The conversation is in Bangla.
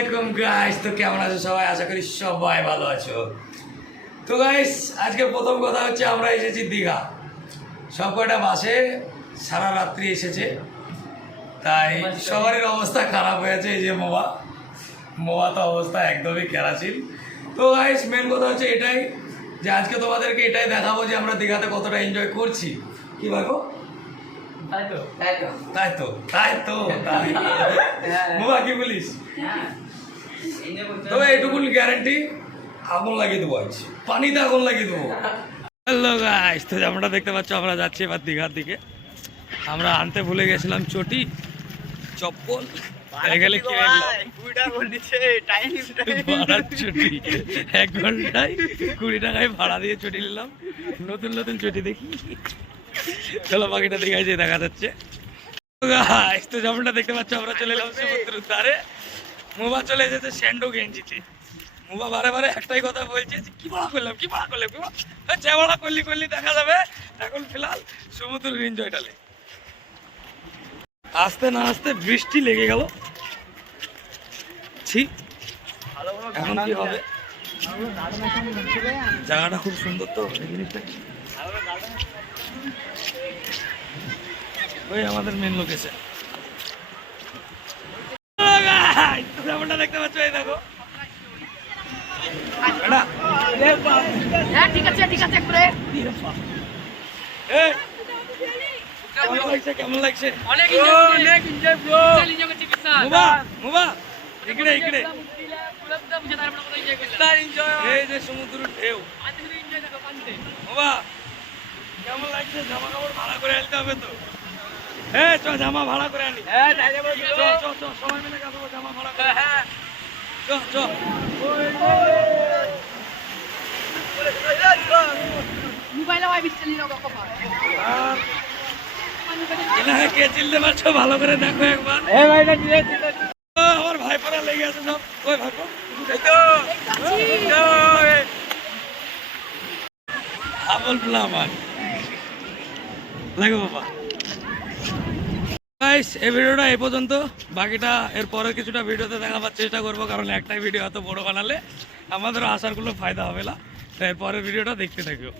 আসসালামু গাইস, তো কেমন আছো সবাই? আশা করি সবাই ভালো আছো। তো গাইস, আজকে প্রথম কথা হচ্ছে আমরা এসেছি দীঘা। সব কয়টা বাসে সারা রাত্রি এসেছে, তাই সবারই অবস্থা খারাপ হয়েছে। এই যে মোয়া তো অবস্থা একদমই কেরাসিন। তো গাইস, মেন কথা হচ্ছে এটাই যে আজকে তোমাদেরকে এটাই দেখাবো যে আমরা দীঘাতে কতটা এনজয় করছি। কি ভাবো? তাই মোয়া কি বলিস? তো এইটুকুন গ্যারান্টি, আগুন লাগিয়ে দেবো, আজ পানিতে আগুন লাগিয়ে দেবো। হ্যালো গাইস, তো আমরা দেখতে পাচ্ছ আমরা যাচ্ছি এবার দীঘার দিকে। আমরা আনতে ভুলে গেছিলাম চটি, চপ্পল, গেলে চটি 1 ঘন্টায় 20 টাকায় ভাড়া দিয়ে চটি নিলাম। নতুন নতুন চটি দেখি, চলো বাকিটা দীঘায় যে দেখা যাচ্ছে। গাইস, তো যেমনটা দেখতে পাচ্ছ আমরা চলে এলাম সমুদ্রের ধারে। মোবা চলে এসেছে স্যান্ডো গেঞ্জিতে। মোবা বারে বারে একটাই কথা বলছে যে কি ভাড়া করলাম যে ভাড়া করলি দেখা যাবে। এখন ফিলহাল সমুদ্রের এনজয়টা লে। আসতে না আসতে বৃষ্টি লেগে গেল। ছি, এখন কি হবে? জায়গাটা খুব সুন্দর, তো এই জিনিসটা ওই আমাদের মেন লোকেশন। যেমনটা দেখতে পাচ্ছ, এই দেখো কেমন লাগছে? এই যে সমুদ্রের ঢেউ, কেমন লাগছে? জামা কাপড় ভাড়া করে আনতে হবে তো। হ্যাঁ, চ জামা ভাড়া করে আনি। সবাই মিলে কাপড় জামা ভাড়া করে। কে চিনতে পারছো ভালো করে দেখো একবার। আমার ভাইপোরা লেগে আছে সব। ওই ভাইপো আমার লাগে বাবা। গাইস, এই ভিডিওটা এই পর্যন্ত। বাকিটা এর পরের কিছুটা ভিডিওতে দেখাবার চেষ্টা করবো, কারণ একটাই ভিডিও এত বড় বানালে আমাদেরও আসার কোনো ফায়দা হবে না। এর পরের ভিডিওটা দেখতে থাকো।